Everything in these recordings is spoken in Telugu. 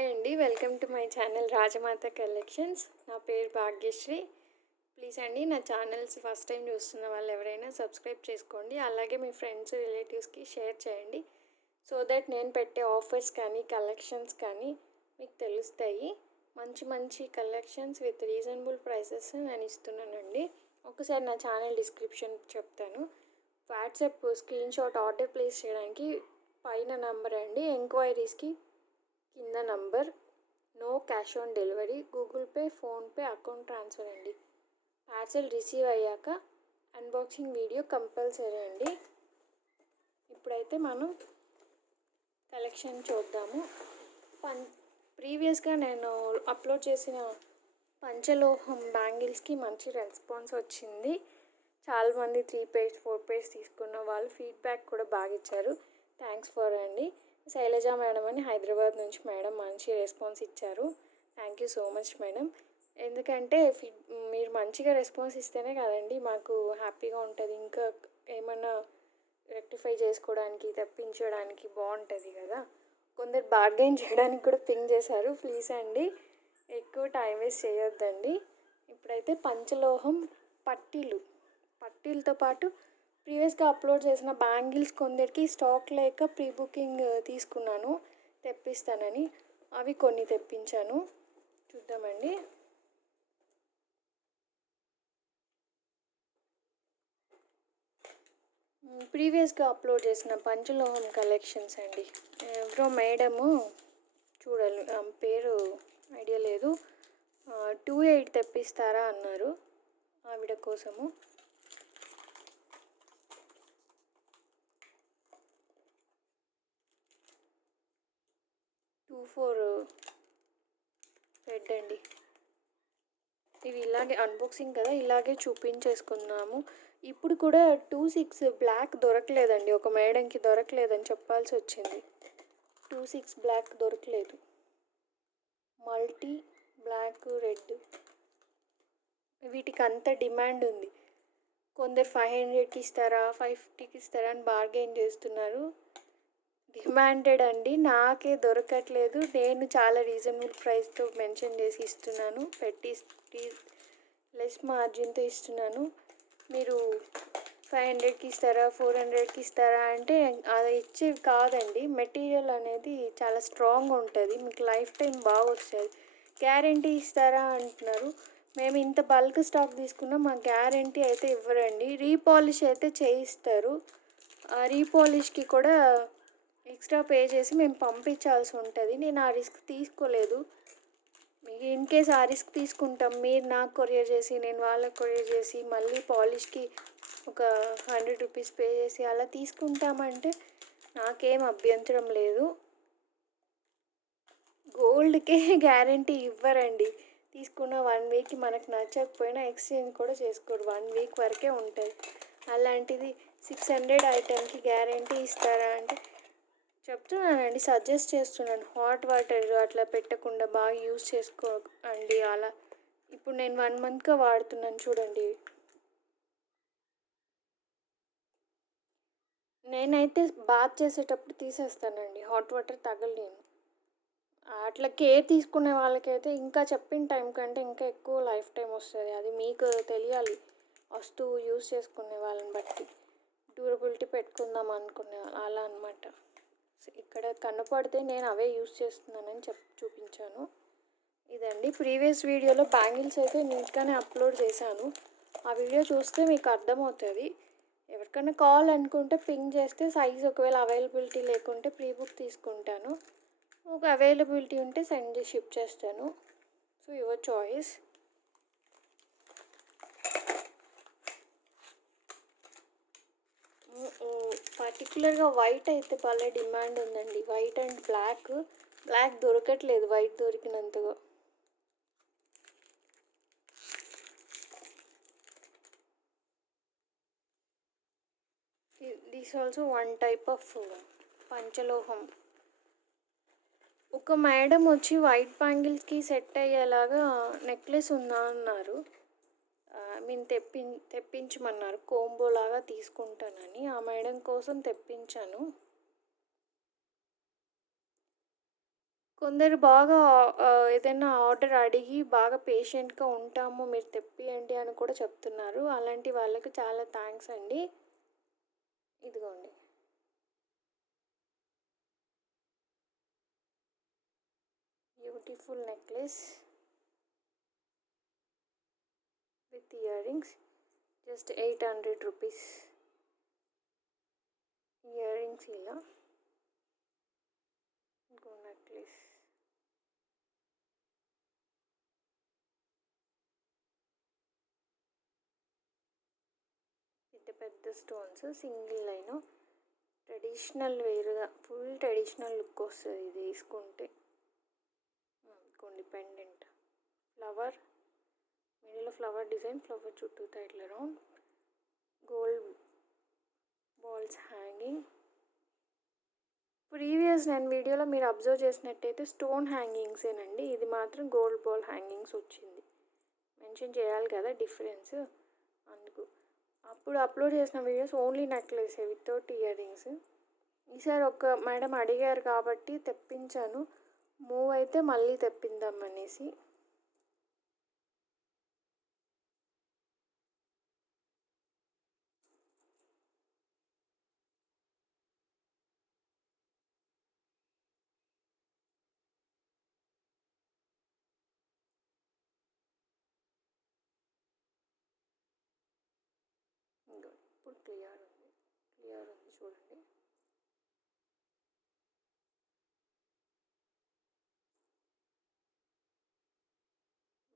హాయ్ అండి. Welcome to my channel Rajamata collections. నా పేరు భాగ్యశ్రీ. ప్లీజ్ అండి నా ఛానల్స్ ఫస్ట్ టైం చూస్తున్న వాళ్ళు ఎవరైనా సబ్స్క్రైబ్ చేసుకోండి. అలాగే మీ ఫ్రెండ్స్ రిలేటివ్స్కి షేర్ చేయండి. సో దట్ నేను పెట్టే ఆఫర్స్ కానీ కలెక్షన్స్ కానీ మీకు తెలుస్తాయి. మంచి మంచి కలెక్షన్స్ విత్ రీజనబుల్ ప్రైసెస్ నేను ఇస్తున్నానండి. ఒకసారి నా ఛానల్ డిస్క్రిప్షన్ చెప్తాను. WhatsApp screenshot order place చేయడానికి పైన నంబర్ అండి. ఎంక్వైరీస్కి కింద number. No cash on delivery, Google Pay, PhonePe, account transfer అండి. పార్సల్ రిసీవ్ అయ్యాక అన్బాక్సింగ్ వీడియో కంపల్సరీ అండి. ఇప్పుడైతే మనం కలెక్షన్ చూద్దాము. ప్రీవియస్గా నేను అప్లోడ్ చేసిన పంచలోహం బ్యాంగిల్స్కి మంచి రెస్పాన్స్ వచ్చింది. చాలామంది 3 pairs 4 pairs తీసుకున్న వాళ్ళు ఫీడ్బ్యాక్ కూడా బాగా ఇచ్చారు. థ్యాంక్స్ ఫర్ అండి. శైలజ మేడం అని హైదరాబాద్ నుంచి మేడం మంచి రెస్పాన్స్ ఇచ్చారు. Thank you so much madam. ఎందుకంటే మీరు మంచిగా రెస్పాన్స్ ఇస్తేనే కదండి మాకు హ్యాపీగా ఉంటుంది. ఇంకా ఏమన్నా రెక్టిఫై చేసుకోవడానికి తప్పించడానికి బాగుంటుంది కదా. కొందరు బార్గెన్ చేయడానికి కూడా పింగ్ చేశారు. ప్లీజ్ అండి ఎక్కువ టైం వేస్ట్ చేయొద్దండి. ఇప్పుడైతే పంచలోహం పట్టీలతో పాటు ప్రీవియస్గా అప్లోడ్ చేసిన బ్యాంగిల్స్ కొందరికి స్టాక్ లేక ప్రీ బుకింగ్ తీసుకున్నాను తెప్పిస్తానని. అవి కొన్ని తెప్పించాను, చూద్దామండి. ప్రీవియస్గా అప్లోడ్ చేసిన పంచలోహం కలెక్షన్స్ అండి. ఎవరో మేడము చూడాలి, పేరు ఐడియా లేదు, 28 తెప్పిస్తారా అన్నారు. ఆవిడ కోసము 24 రెడ్ అండి. ఇవి ఇలాగే అన్బాక్సింగ్ కదా, ఇలాగే చూపించేసుకున్నాము. ఇప్పుడు కూడా 26 బ్లాక్ దొరకలేదండి. ఒక మేడంకి దొరకలేదని చెప్పాల్సి వచ్చింది. 26 బ్లాక్ దొరకలేదు. మల్టీ బ్లాక్ రెడ్ వీటికి అంత డిమాండ్ ఉంది. కొందరు 500కి ఇస్తారా 550కి ఇస్తారా అని బార్గెన్ చేస్తున్నారు. డిమాండెడ్ అండి, నాకే దొరకట్లేదు. నేను చాలా రీజనబుల్ ప్రైస్తో మెన్షన్ చేసి ఇస్తున్నాను, పెట్టి లెస్ మార్జిన్తో ఇస్తున్నాను. మీరు 500కి ఇస్తారా 400కి ఇస్తారా అంటే అది ఇచ్చేవి కాదండి. మెటీరియల్ అనేది చాలా స్ట్రాంగ్ ఉంటుంది, మీకు లైఫ్ టైం బాగా వస్తుంది. గ్యారంటీ ఇస్తారా అంటున్నారు. మేము ఇంత బల్క్ స్టాక్ తీసుకున్నా మా గ్యారంటీ అయితే ఇవ్వరండి. రీపాలిష్ అయితే చేయిస్తారు. ఆ రీపాలిష్కి కూడా ఎక్స్ట్రా పే చేసి మేము పంపించాల్సి ఉంటుంది. నేను ఆ రిస్క్ తీసుకోలేదు. మీకు ఇన్ కేస్ ఆ రిస్క్ తీసుకుంటాం, మీరు నాకు కొరియర్ చేసి నేను వాళ్ళకి కొరియర్ చేసి మళ్ళీ పాలిష్కి ఒక 100 రూపీస్ పే చేసి అలా తీసుకుంటామంటే నాకేం అభ్యంతరం లేదు. గోల్డ్కే గ్యారంటీ ఇవ్వరండి. తీసుకున్న 1 వీక్కి మనకు నచ్చకపోయినా ఎక్స్చేంజ్ కూడా చేసుకోరు, 1 వీక్ వరకే ఉంటుంది. అలాంటిది 600 ఐటెంకి గ్యారంటీ ఇస్తారా అంటే చెప్తున్నానండి, సజెస్ట్ చేస్తున్నాను. హాట్ వాటర్ అట్లా పెట్టకుండా బాగా యూస్ చేసుకోండి. అలా ఇప్పుడు నేను 1 మంత్గా వాడుతున్నాను చూడండి. నేనైతే బాత్ చేసేటప్పుడు తీసేస్తానండి, హాట్ వాటర్ తగలలేను. అట్లా కేర్ తీసుకునే వాళ్ళకైతే ఇంకా చెప్పిన టైం కంటే ఇంకా ఎక్కువ లైఫ్ టైం వస్తుంది. అది మీకు తెలియాలి. వస్తువు యూస్ చేసుకునే వాళ్ళని బట్టి డ్యూరబిలిటీ పెట్టుకుందాం అనుకునే అలా అనమాట. ఇక్కడ కనపడితే నేను అవే యూస్ చేస్తున్నానని చూపించాను. ఇదండి ప్రీవియస్ వీడియోలో బ్యాంగిల్స్ అయితే నీట్గానే అప్లోడ్ చేశాను. ఆ వీడియో చూస్తే మీకు అర్థమవుతుంది. ఎవరికైనా కాల్ అనుకుంటే పింగ్ చేస్తే సైజ్ ఒకవేళ అవైలబిలిటీ లేకుంటే ప్రీ బుక్ తీసుకుంటాను. ఒక అవైలబిలిటీ ఉంటే సెండ్ చేసి షిప్ చేస్తాను. So your choice. పర్టికులర్గా వైట్ అయితే భలే డిమాండ్ ఉందండి. వైట్ అండ్ బ్లాక్ దొరకట్లేదు వైట్ దొరికినంతగా. దిస్ ఆల్సో 1 టైప్ ఆఫ్ పంచలోహం. ఒక మేడం వచ్చి వైట్ బ్యాంగిల్స్కి సెట్ అయ్యేలాగా నెక్లెస్ ఉందా అన్నారు. మేము తెప్పించమన్నారు, కోంబో లాగా తీసుకుంటానని. ఆ మేడం కోసం తెప్పించాను. కొందరు బాగా ఏదైనా ఆర్డర్ అడిగి బాగా పేషెంట్గా ఉంటాము, మీరు తెప్పియండి అని కూడా చెప్తున్నారు. అలాంటి వాళ్ళకి చాలా థ్యాంక్స్ అండి. ఇదిగోండి. Beautiful necklace with ear rings, just 800 rupees. Ear rings ఇలా, ఇంకో నెక్లెస్. పెద్ద పెద్ద స్టోన్స్, సింగిల్ లైన్, ట్రెడిషనల్ వేర్గా ఫుల్ ట్రెడిషనల్ లుక్ వస్తుంది ఇది వేసుకుంటే. కొన్ని పెండెంట్, ఫ్లవర్ మిడిల్లో ఫ్లవర్ డిజైన్, ఫ్లవర్ చుట్టూ ఇట్లా round, gold balls hanging. Previous నేను వీడియోలో మీరు అబ్జర్వ్ చేసినట్టయితే స్టోన్ హ్యాంగింగ్సేనండి, ఇది మాత్రం గోల్డ్ బాల్ హ్యాంగింగ్స్ వచ్చింది. మెన్షన్ చేయాలి కదా డిఫరెన్స్, అందుకు. అప్పుడు అప్లోడ్ చేసిన videos only necklace without ear rings. ఈసారి ఒక మేడం అడిగారు కాబట్టి తెప్పించాను, మూవ్ అయితే మళ్ళీ తెప్పిందాం అనేసి. ఇప్పుడు క్లియర్ ఉంది చూడండి.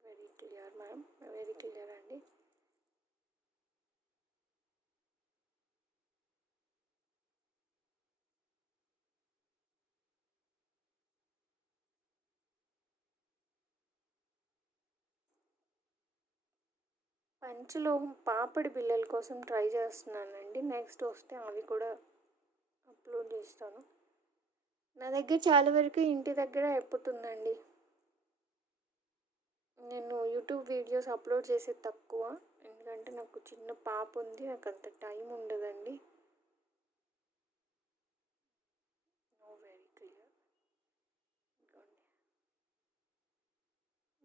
Very clear ma'am, very clear అండి. పంచులో పాపడి బిళ్ళల కోసం ట్రై చేస్తున్నానండి, నెక్స్ట్ వస్తే అవి కూడా అప్లోడ్ చేస్తాను. నా దగ్గర చాలా వరకు ఇంటి దగ్గర అయిపోతుందండి. నేను యూట్యూబ్ వీడియోస్ అప్లోడ్ చేసేది తక్కువ, ఎందుకంటే నాకు చిన్న పాప ఉంది, నాకు అంత టైం ఉండదండి. Very clear,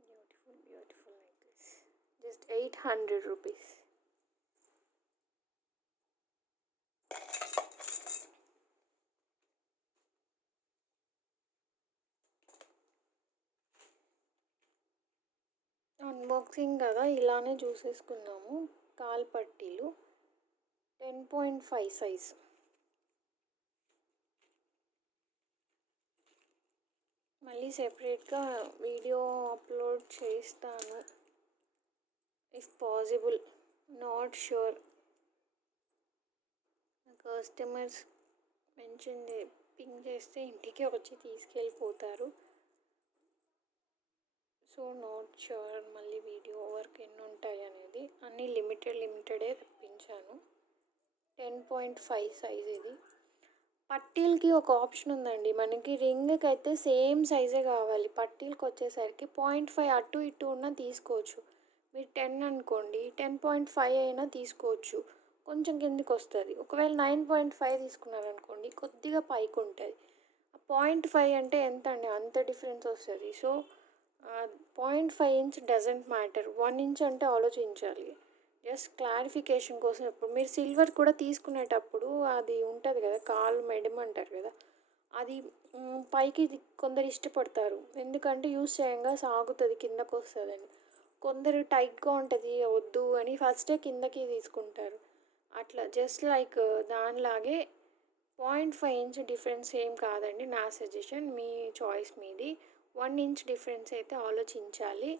beautiful beautiful necklace, just 800 rupees. Unboxing కదా, ఇలానే చూసేసుకున్నాము. కాల్ పట్టీలు 10.5 సైజ్. మళ్ళీ సెపరేట్గా వీడియో అప్లోడ్ చేస్తాను if possible, not sure. Customers mention ping చేస్తే ఇంటికి వచ్చి తీసుకెళ్ళిపోతారు, సో నాట్ ష్యూర్. మళ్ళీ వీడియో వర్క్ ఎన్ని ఉంటాయి అనేది, అన్నీ లిమిటెడే తెప్పించాను. 10.5 సైజ్ ఇది. పట్టీలకి ఒక ఆప్షన్ ఉందండి, మనకి రింగ్కి అయితే సేమ్ సైజే కావాలి, పట్టీలకి వచ్చేసరికి 0.5 అటు ఇటు ఉన్న తీసుకోవచ్చు. మీరు 10 అనుకోండి, 10.5 అయినా తీసుకోవచ్చు, కొంచెం కిందికి వస్తుంది. ఒకవేళ 9.5 తీసుకున్నారనుకోండి, కొద్దిగా పైకి ఉంటుంది. 0.5 అంటే ఎంత అండి, అంత డిఫరెన్స్ వస్తుంది. So 0.5 inch doesn't matter, 1 inch అంటే ఆలోచించాలి. జస్ట్ క్లారిఫికేషన్ కోసం. ఇప్పుడు మీరు సిల్వర్ కూడా తీసుకునేటప్పుడు అది ఉంటుంది కదా, కాలు మెడమంటారు కదా, అది పైకి కొందరు ఇష్టపడతారు, ఎందుకంటే యూస్ చేయంగా సాగుతుంది, కిందకు వస్తుందని. కొందరు టైట్గా ఉంటుంది వద్దు అని ఫస్టే కిందకి తీసుకుంటారు. అట్లా జస్ట్ లైక్ దానిలాగే 0.5 ఇంచ్ డిఫరెన్స్ ఏం కాదండి, నా సజెషన్, మీ చాయిస్ మీది. 1 ఇంచ్ డిఫరెన్స్ అయితే ఆలోచించాలి.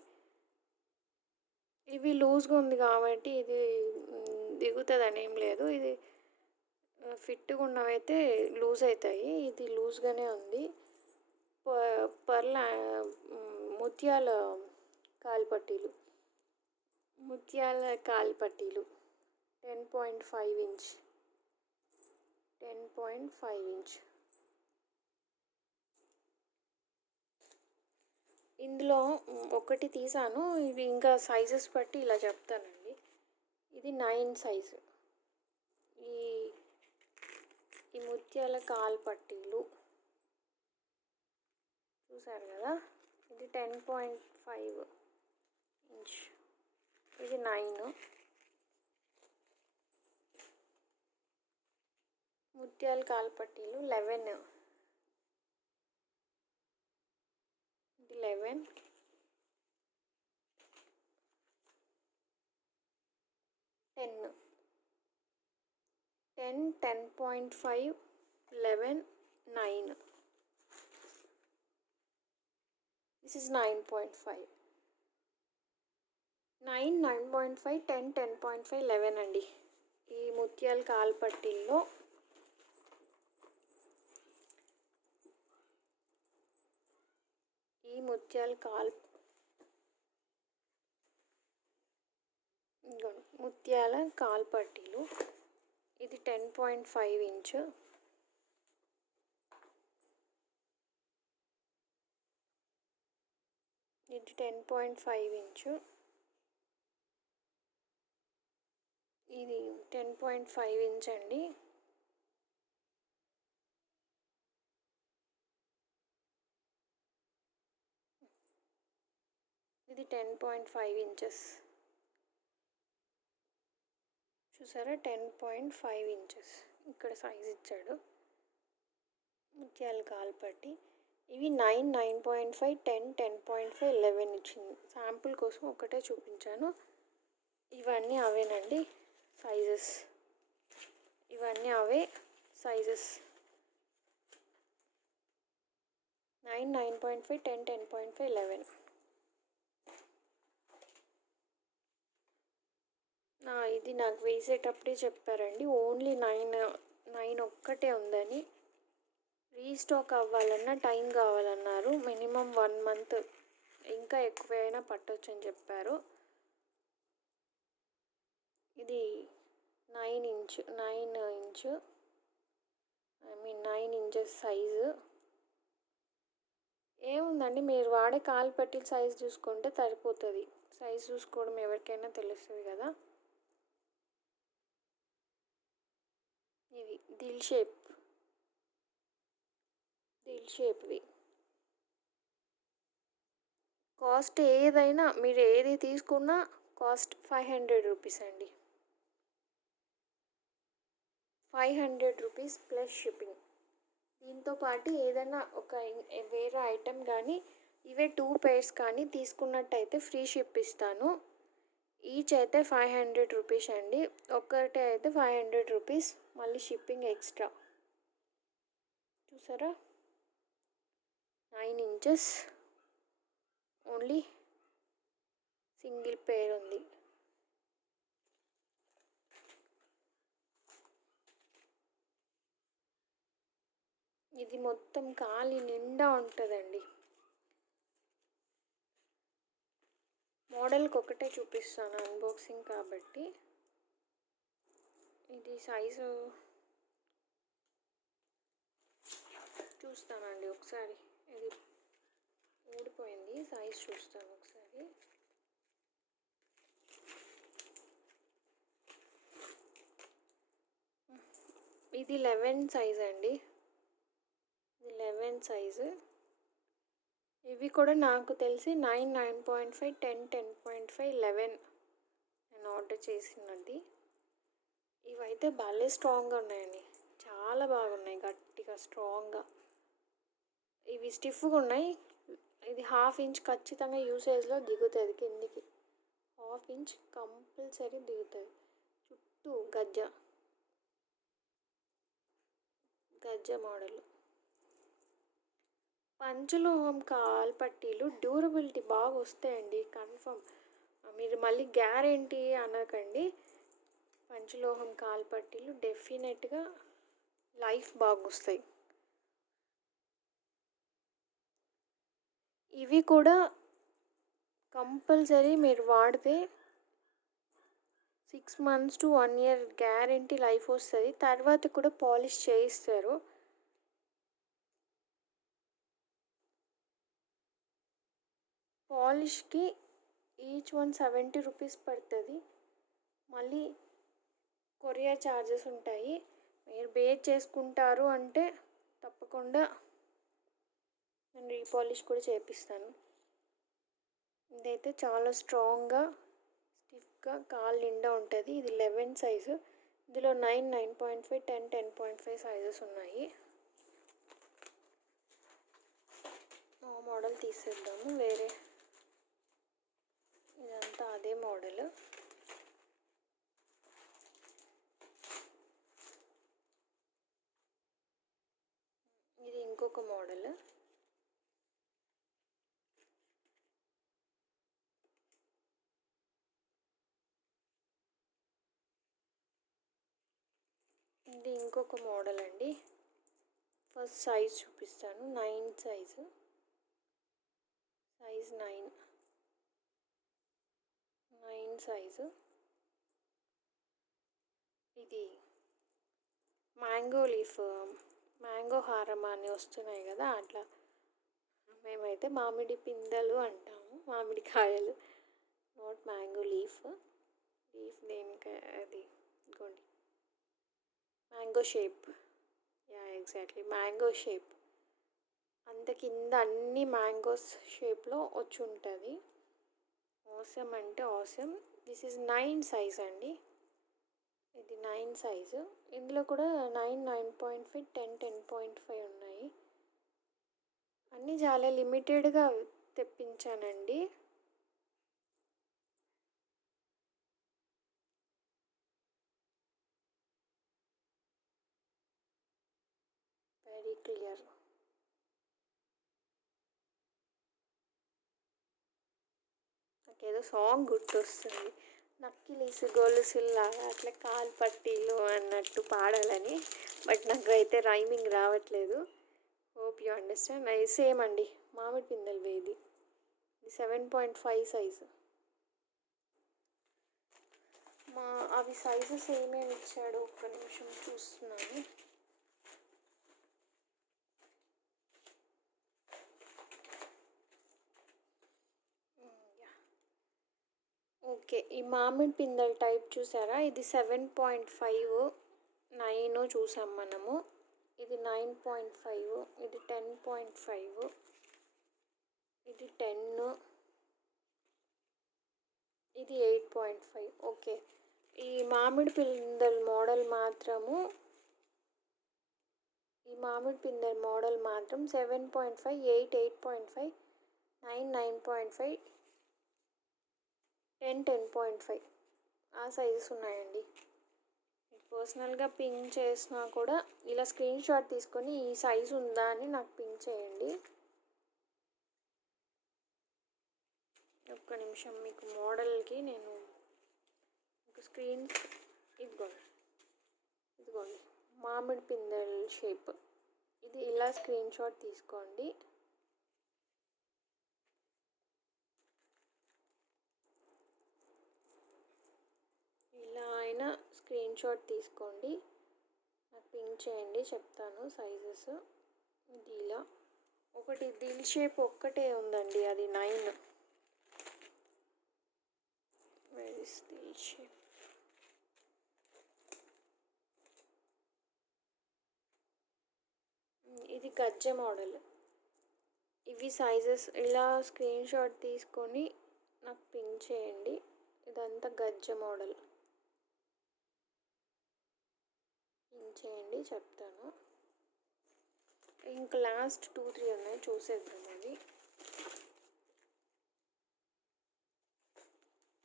ఇవి లూజ్గా ఉంది కాబట్టి ఇది దిగుతుంది అని ఏం లేదు, ఇది ఫిట్గా ఉన్నవైతే లూజ్ అవుతాయి, ఇది లూజ్గానే ఉంది. పర్ల ముత్యాల కాలిపట్టీలు, 10.5 ఇంచ్, 10.5 ఇంచ్. ఇందులో ఒకటి తీసాను, ఇవి ఇంకా సైజెస్ బట్టి ఇలా చెప్తానండి. ఇది 9 సైజు. ఈ ముత్యాల కాల్ పట్టీలు చూసారు కదా, ఇది 10.5 ఇంచ్, ఇది 9. ముత్యాల కాల్పట్టీలు 11, ఇది 11, 10, 10, 10.5, 11, 9. This is 9.5, 9, 9.5, 10, 10.5, 11 అండి. ఈ ముత్యాల కాల్పట్టీల్లో ముత్యాల కాల్పట్టీలు ఇది 10.5 ఇంచ్, ఇది 10.5 ఇంచ్, ఇది 10.5 ఇంచ్ అండి. ఇది 10.5 ఇంచెస్, చూసారా 10.5 ఇంచెస్ ఇక్కడ సైజ్ ఇచ్చాడు ముత్యాల కాల్పట్టి. ఇవి 9, 9.5, 10, 10.5, 11 ఇచ్చింది. శాంపుల్ కోసం ఒకటే చూపించాను. ఇవన్నీ అవేనండి సైజెస్, ఇవన్నీ అవే సైజెస్. 9, 9.5, 10, 10.5, 11. ఇది నాకు వేసేటప్పుడే చెప్పారండి, ఓన్లీ 9 ఒక్కటే ఉందని. రీస్టాక్ అవ్వాలన్నా టైం కావాలన్నారు. మినిమం 1 month, ఇంకా ఎక్కువైనా పట్టొచ్చు అని చెప్పారు. ఇది 9 ఇంచెస్ సైజు. ఏముందండి, మీరు వాడే కాల్పట్టీల సైజ్ చూసుకుంటే సరిపోతుంది. సైజ్ చూసుకోవడం ఎవరికైనా తెలుస్తుంది కదా. ఇవి దిల్ షేప్వి. కాస్ట్ ఏదైనా మీరు ఏది తీసుకున్నా కాస్ట్ 500 రూపీస్ అండి. 500 రూపీస్ ప్లస్ షిప్పింగ్. దీంతో పాటు ఏదైనా ఒక వేరే ఐటెం కానీ ఇవే 2 pairs కానీ తీసుకున్నట్టయితే ఫ్రీ షిప్ ఇస్తాను. ఈచ్ అయితే 500 రూపీస్ అండి. ఒక్కటే అయితే 500 రూపీస్, మళ్ళీ షిప్పింగ్ ఎక్స్ట్రా. చూసారా 9 ఇంచెస్, ఓన్లీ సింగిల్ పేర్ ఉంది. ఇది మొత్తం ఖాళీ నిండా ఉంటుందండి. మోడల్కి ఒకటే చూపిస్తాను అన్బాక్సింగ్ కాబట్టి. ఇది సైజు చూస్తానండి ఒకసారి, ఇది ఊడిపోయింది, సైజ్ చూస్తాను ఒకసారి. ఇది 11 సైజ్ అండి, ఇది 11 సైజు. ఇవి కూడా నాకు తెలిసి 9, 9.5, 10, 10.5, 11 నేను ఆర్డర్ చేసినది. ఇవైతే భలే స్ట్రాంగ్గా ఉన్నాయండి, చాలా బాగున్నాయి, గట్టిగా స్ట్రాంగ్గా. ఇవి స్టిఫ్గా ఉన్నాయి. ఇది 1/2 ఇంచ్ ఖచ్చితంగా యూసేజ్లో దిగుతుంది కిందికి. 1/2 ఇంచ్ కంపల్సరీ దిగుతుంది. చుట్టూ గజ్జ మోడల్. పంచలోహం కాల్పట్టీలు డ్యూరబిలిటీ బాగా వస్తాయండి, కన్ఫర్మ్. మీరు మళ్ళీ గ్యారెంటీ అనకండి. పంచలోహం కాల్పట్టీలు డెఫినెట్గా లైఫ్ బాగా వస్తాయి. ఇవి కూడా కంపల్సరీ మీరు వాడితే 6 months to 1 year guarantee life వస్తుంది. తర్వాత కూడా పాలిష్ చేయిస్తారు. పాలిష్కి ఈచ్ వన్ 70 రూపీస్ పడుతుంది. మళ్ళీ కొరియర్ ఛార్జెస్ ఉంటాయి. మీరు బేర్ చేసుకుంటారు అంటే తప్పకుండా నేను రీపాలిష్ కూడా చేపిస్తాను. ఇదైతే చాలా స్ట్రాంగ్గా స్టిఫ్గా కాలు నిండా ఉంటుంది. ఇది 11 సైజు. ఇందులో 9, 9.5, 10, 10.5 సైజెస్ ఉన్నాయి. మోడల్ తీసేద్దాము. వేరే ఇదంతా అదే మోడల్. ఇది ఇంకొక మోడల్. ఇది ఇంకొక మోడల్ అండి. ఫస్ట్ సైజ్ చూపిస్తాను. 9 సైజు, సైజ్ 9 సైజు. ఇది మ్యాంగో లీఫ్, మ్యాంగో హారం అని వస్తున్నాయి కదా, అట్లా మేమైతే మామిడి పిందెలు అంటాము, మామిడి కాయలు, నాట్ మ్యాంగో లీఫ్. లీఫ్ దేనికి అది ఇదిగోండి, mango shape. Yeah exactly mango shape. అంత కింద అన్ని మ్యాంగోస్ షేప్లో వచ్చి ఉంటుంది. ఆసమ్ అంటే ఆసమ్. దిస్ ఈజ్ 9 సైజ్ అండి. ఇది 9 సైజు. ఇందులో కూడా 9, 9.5, 10, 10.5 ఉన్నాయి. అన్నీ చాలా లిమిటెడ్గా తెప్పించానండి. Very clear. నాకేదో సాంగ్ గుర్తొస్తుంది, నక్కిలీసు గొలుసుల్లాగా అట్లా కాలు పట్టీలు అన్నట్టు పాడాలని, బట్ నాకు అయితే రైమింగ్ రావట్లేదు. Hope you understand. అది సేమ్ అండి, మామిడి పిందెలు వేది. ఇది 7.5 సైజు. అవి సైజెస్ ఏమేమి ఇచ్చాడో ఒక్క నిమిషం చూస్తున్నాను. ఓకే, ఈ మామిడి పిందెల టైప్ చూసారా, ఇది 7.5, 9 చూసాం మనము. ఇది 9.5, ఇది 10.5, ఇది 10, ఇది 8.5. ఓకే, ఈ మామిడి పిందెల మోడల్ మాత్రము, ఈ మామిడి పిందెల మోడల్ మాత్రం 7.5, 8, 8.5, 9, 9.5, 10, 10.5 ఆ సైజెస్ ఉన్నాయండి. పర్సనల్గా పింక్ చేసినా కూడా ఇలా స్క్రీన్ షాట్ తీసుకొని ఈ సైజు ఉందా అని నాకు పింక్ చేయండి. ఒక్క నిమిషం, మీకు మోడల్కి నేను మీకు స్క్రీన్, ఇదిగోండి మామిడి పిందెల షేప్. ఇది ఇలా స్క్రీన్ షాట్ తీసుకోండి. ఇలా అయినా స్క్రీన్ షాట్ తీసుకోండి, నాకు పింక్ చేయండి, చెప్తాను సైజెస్. ఇది ఇలా ఒకటి దిల్ షేప్ ఒక్కటే ఉందండి, అది 9. వేర్ ఇస్ దిల్ షేప్? ఇది గజ్జె మోడల్. ఇవి సైజెస్ ఇలా స్క్రీన్ షాట్ తీసుకొని నాకు పింక్ చేయండి. ఇదంతా గజ్జె మోడల్. పింక్ చేయండి, చెప్తాను. ఇంకా లాస్ట్ 2, 3 ఉన్నాయి, చూసేద్దాం. అది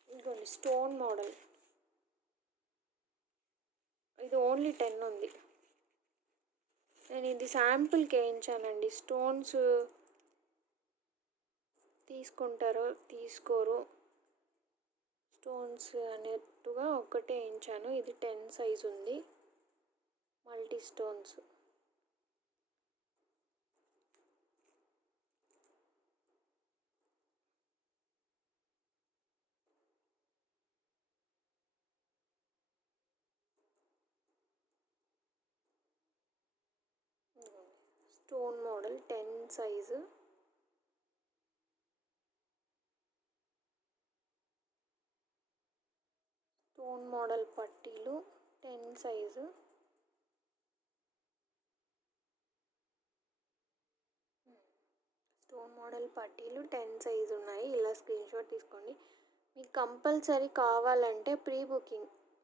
ఇదిగోండి స్టోన్ మోడల్. ఇది ఓన్లీ 10 ఉంది. నేను ఇది శాంపుల్కి వేయించానండి. స్టోన్స్ తీసుకుంటారో తీసుకోరు స్టోన్స్ అనేట్టుగా ఒకటే వేయించాను. ఇది 10 సైజ్ ఉంది, multi stones. Stone model 10 size. Stone model పట్టీలు 10 సైజు. మోడల్ పట్టీలు 10 సైజు ఉన్నాయి. ఇలా స్క్రీన్షాట్ తీసుకోండి. మీకు కంపల్సరీ కావాలంటే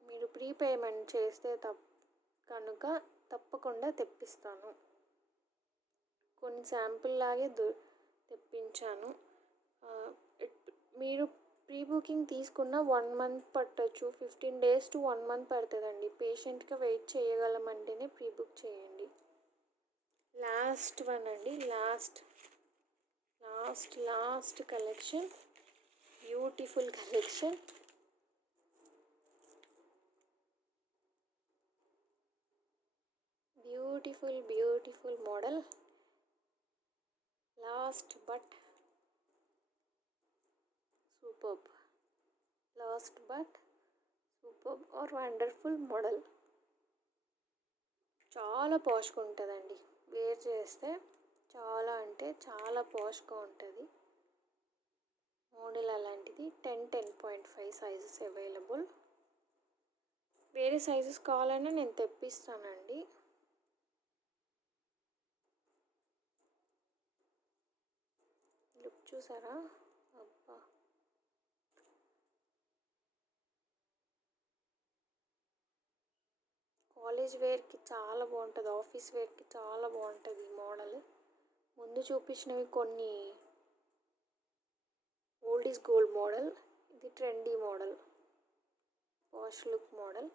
మీరు ప్రీ పేమెంట్ చేస్తే కనుక తప్పకుండా తెప్పిస్తాను. కొన్ని శాంపుల్ లాగే తెప్పించాను. మీరు ప్రీ బుకింగ్ తీసుకున్న 1 మంత్ పట్టొచ్చు, 15 days to 1 month పడుతుందండి. పేషెంట్గా వెయిట్ చేయగలమంటేనే ప్రీ బుక్ చేయండి. లాస్ట్ వన్ అండి, last collection, beautiful collection. Beautiful model. Last but superb or wonderful model. చాలా పాష్గా ఉంటుందండి. వేర్ చేస్తే చాలా అంటే చాలా పాష్గా ఉంటుంది. మోడల్ అలాంటిది. 10.5 సైజెస్ అవైలబుల్. వేరే సైజెస్ కావాలన్నా నేను తెప్పిస్తానండి. లుక్ చూసారా? అబ్బా, కాలేజ్ వేర్కి చాలా బాగుంటుంది, ఆఫీస్ వేర్కి చాలా బాగుంటుంది ఈ మోడల్. ముందు చూపించినవి కొన్ని ఓల్డ్ ఈజ్ గోల్డ్ మోడల్, ఇది trendy model, wash look model.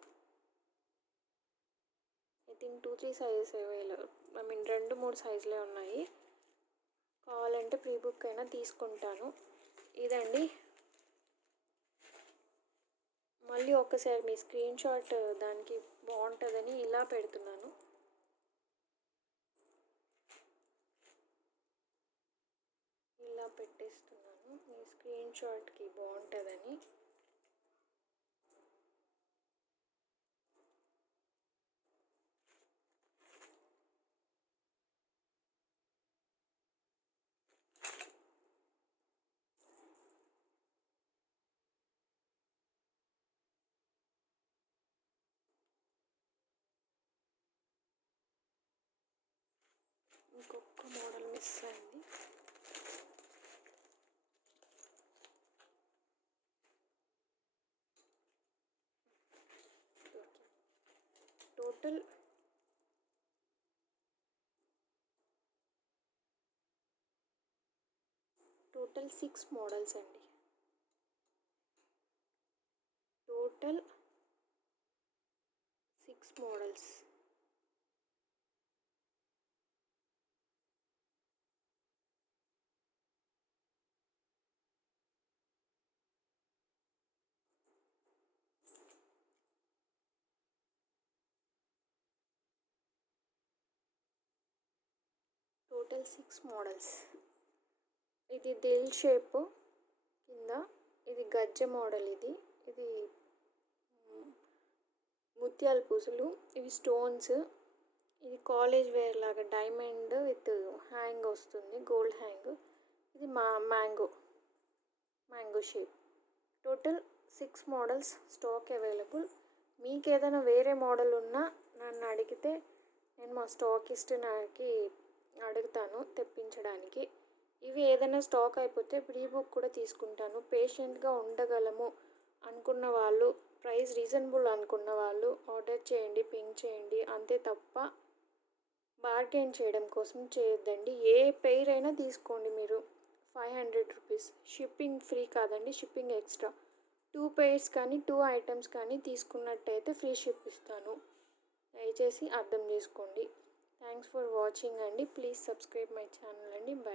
I think 2-3 sizes available, 2-3 సైజులే ఉన్నాయి. కావాలంటే ప్రీ బుక్ అయినా తీసుకుంటాను. ఇదండి. మళ్ళీ ఒక్కసారి మీ స్క్రీన్ షాట్ దానికి బాగుంటుందని ఇలా పెడుతున్నాను. ఇలా పెట్టేస్తున్నాను మీ స్క్రీన్ షాట్కి బాగుంటుందని. ఇంకొక మోడల్ మిస్ అయింది. టోటల్ 6 మోడల్స్ అండి. Total 6 models. Total 6 models. ఇది దిల్ షేప్ కింద, ఇది గజ్జె మోడల్, ఇది ముత్యాల పూసలు, ఇవి స్టోన్స్. ఇది కాలేజ్ వేర్ లాగా డైమండ్ విత్ హ్యాంగ్ వస్తుంది, గోల్డ్ హ్యాంగ్. ఇది mango shape. Total 6 models stock available. మీకు ఏదైనా వేరే మోడల్ ఉన్నా నన్ను అడిగితే నేను మా స్టాకిస్ట్కి అడుగుతాను తెప్పించడానికి. ఇవి ఏదైనా స్టాక్ అయిపోతే ప్రీ బుక్ కూడా తీసుకుంటాను. పేషెంట్గా ఉండగలము అనుకున్న వాళ్ళు, ప్రైస్ రీజనబుల్ అనుకున్న వాళ్ళు ఆర్డర్ చేయండి, పింక్ చేయండి. అంతే తప్ప బార్గెన్ చేయడం కోసం చేయొద్దండి. ఏ పెయిర్ అయినా తీసుకోండి మీరు. 500 రూపీస్. షిప్పింగ్ ఫ్రీ కాదండి, షిప్పింగ్ ఎక్స్ట్రా. 2 pairs కానీ 2 items కానీ తీసుకున్నట్టయితే ఫ్రీ షిప్ ఇస్తాను. దయచేసి అర్థం చేసుకోండి. థ్యాంక్స్ ఫర్ వాచింగ్ అండి. ప్లీజ్ సబ్స్క్రైబ్ మై ఛానల్ అండి. బై.